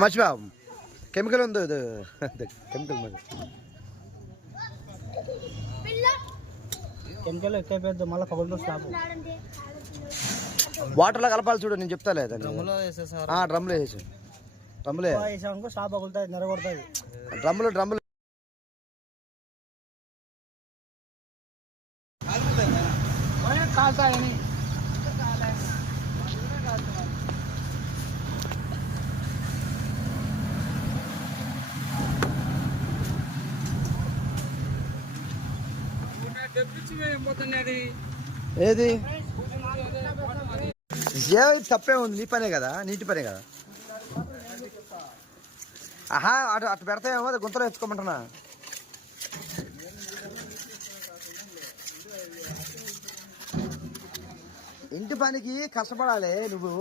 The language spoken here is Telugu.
మర్చిపో కెమికల్ ఉంది కెమికల్ మరి కెమికల్ ఎక్కువ మళ్ళీ పగులుతో స్లాబ్ వాటర్లో కలపాలి చూడు నేను చెప్తా లేదా డ్రమ్లో వేసి డ్రమ్లో వేసామనుకో స్లాబ్ పగులుతుంది నెరగొడుతుంది డ్రమ్ములు కాల్తాయని ఏది తప్పే ఉంది నీ పనే కదా నీటి పనే కదా ఆహా అటు పెడతాయేమో అది గుంతలో ఎత్తుకోమంటున్నా ఇంటి పనికి కష్టపడాలి నువ్వు